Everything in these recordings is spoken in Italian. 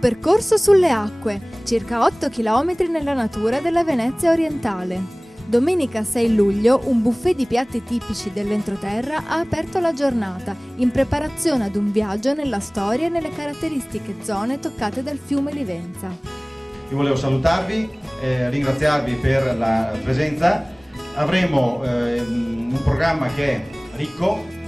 percorso sulle acque, circa 8 km nella natura della Venezia orientale. Domenica 6 luglio un buffet di piatti tipici dell'entroterra ha aperto la giornata, in preparazione ad un viaggio nella storia e nelle caratteristiche zone toccate dal fiume Livenza. Io volevo salutarvi, ringraziarvi per la presenza. Avremo un programma che è ricco.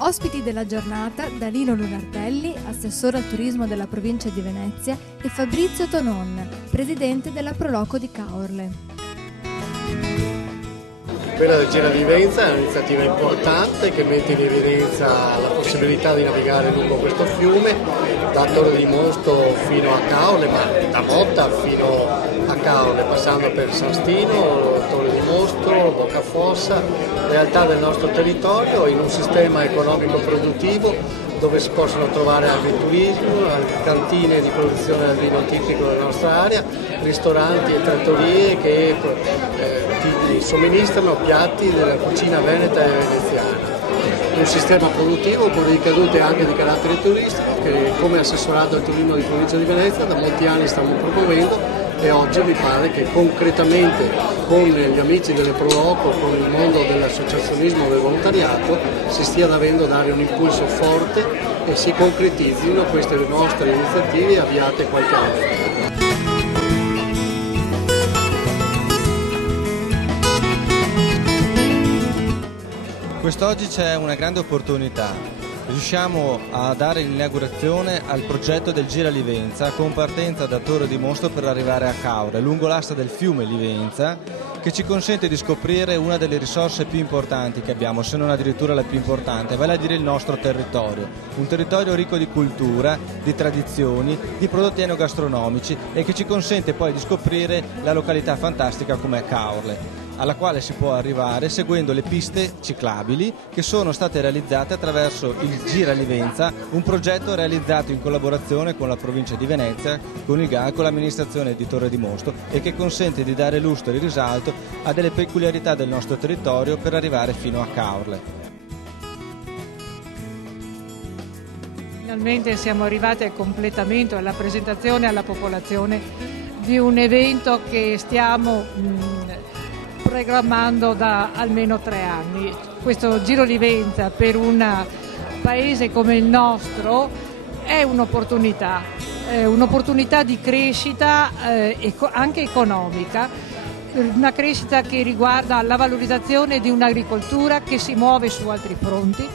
Ospiti della giornata Danilo Lunardelli, assessore al turismo della provincia di Venezia, e Fabrizio Tonon, presidente della Proloco di Caorle. Quella del Gira Livenza è un'iniziativa importante che mette in evidenza la possibilità di navigare lungo questo fiume da Torre di Mosto fino a Caorle, ma da Motta fino a Caorle, passando per San Stino, Torre di Mosto, Boccafossa, realtà del nostro territorio in un sistema economico-produttivo dove si possono trovare agriturismo, cantine di produzione del vino tipico della nostra area, ristoranti e trattorie che ti somministrano piatti della cucina veneta e veneziana. Un sistema produttivo con ricadute anche di carattere turistico che come assessorato al turismo di provincia di Venezia da molti anni stiamo promuovendo e oggi mi pare che concretamente con gli amici delle Proloco, con il mondo dell'associazionismo e del volontariato si stia dare un impulso forte e si concretizzino queste nostre iniziative avviate qualche anno fa. Quest'oggi c'è una grande opportunità. Riusciamo a dare l'inaugurazione al progetto del Gira Livenza con partenza da Torre di Mosto per arrivare a Caorle, lungo l'asta del fiume Livenza, che ci consente di scoprire una delle risorse più importanti che abbiamo, se non addirittura la più importante, vale a dire il nostro territorio. Un territorio ricco di cultura, di tradizioni, di prodotti enogastronomici e che ci consente poi di scoprire la località fantastica come Caorle, alla quale si può arrivare seguendo le piste ciclabili che sono state realizzate attraverso il Gira Livenza, un progetto realizzato in collaborazione con la provincia di Venezia, con il GAL, con l'amministrazione di Torre di Mosto e che consente di dare lustro e risalto a delle peculiarità del nostro territorio per arrivare fino a Caorle. Finalmente siamo arrivati al completamento e alla presentazione alla popolazione di un evento che stiamo programmando da almeno 3 anni. Questo Giro Livenza per un paese come il nostro è un'opportunità di crescita anche economica, una crescita che riguarda la valorizzazione di un'agricoltura che si muove su altri fronti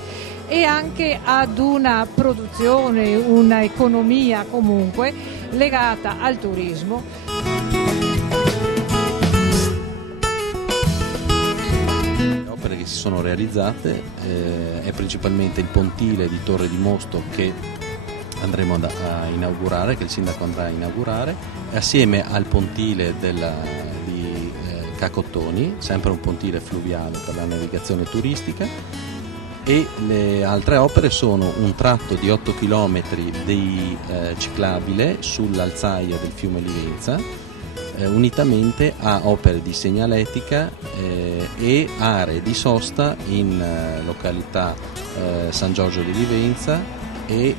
e anche ad una produzione, una economia comunque legata al turismo. Che si sono realizzate è principalmente il pontile di Torre di Mosto che andremo a inaugurare, che il sindaco andrà a inaugurare, assieme al pontile di Cacottoni, sempre un pontile fluviale per la navigazione turistica, e le altre opere sono un tratto di 8 km di ciclabile sull'alzaia del fiume Livenza, unitamente a opere di segnaletica e aree di sosta in località San Giorgio di Livenza e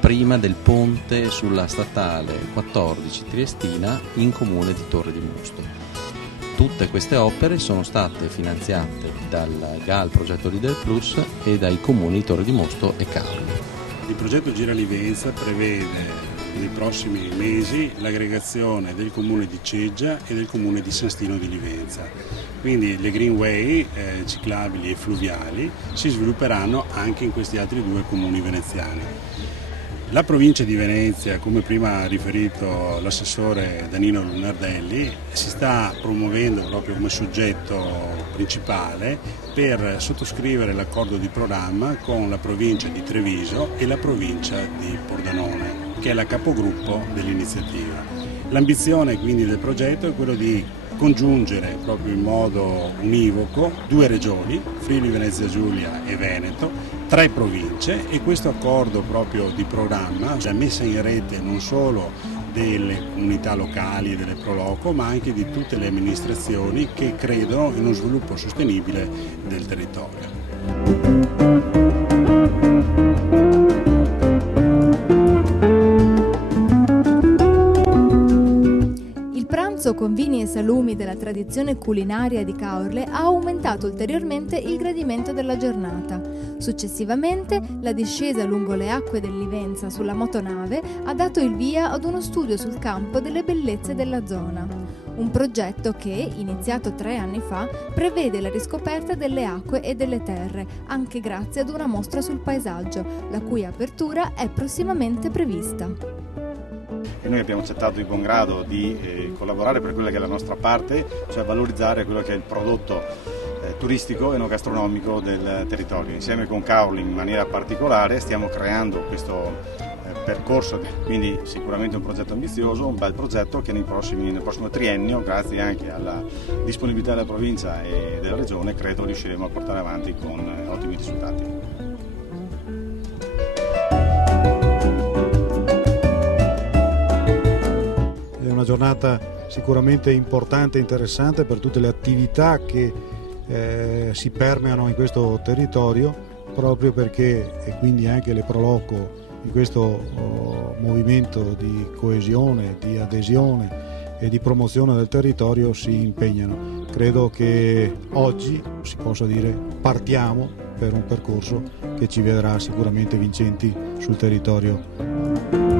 prima del ponte sulla statale 14 Triestina in comune di Torre di Mosto. Tutte queste opere sono state finanziate dal GAL Progetto Leader Plus e dai comuni di Torre di Mosto e Caorle. Il progetto Gira Livenza prevede nei prossimi mesi l'aggregazione del comune di Ceggia e del comune di San Stino di Livenza. Quindi le greenway ciclabili e fluviali si svilupperanno anche in questi altri 2 comuni veneziani. La provincia di Venezia, come prima ha riferito l'assessore Danilo Lunardelli, si sta promuovendo proprio come soggetto principale per sottoscrivere l'accordo di programma con la provincia di Treviso e la provincia di Pordenone, che è la capogruppo dell'iniziativa. L'ambizione quindi del progetto è quello di congiungere proprio in modo univoco 2 regioni, Friuli Venezia Giulia e Veneto, 3 province, e questo accordo proprio di programma, la messa in rete non solo delle comunità locali e delle Proloco, ma anche di tutte le amministrazioni che credono in uno sviluppo sostenibile del territorio. con vini e salumi della tradizione culinaria di Caorle, ha aumentato ulteriormente il gradimento della giornata. Successivamente, la discesa lungo le acque del Livenza sulla motonave ha dato il via ad uno studio sul campo delle bellezze della zona. Un progetto che, iniziato 3 anni fa, prevede la riscoperta delle acque e delle terre, anche grazie ad una mostra sul paesaggio, la cui apertura è prossimamente prevista. E noi abbiamo accettato di buon grado di collaborare per quella che è la nostra parte, cioè valorizzare quello che è il prodotto turistico e non gastronomico del territorio. Insieme con Caorle in maniera particolare stiamo creando questo percorso, quindi sicuramente un progetto ambizioso, un bel progetto che nel prossimo triennio, grazie anche alla disponibilità della provincia e della regione, credo riusciremo a portare avanti con ottimi risultati. È una giornata sicuramente importante e interessante per tutte le attività che si permeano in questo territorio, proprio perché, e quindi anche le proloco in questo movimento di coesione, di adesione e di promozione del territorio, si impegnano. Credo che oggi si possa dire partiamo per un percorso che ci vedrà sicuramente vincenti sul territorio.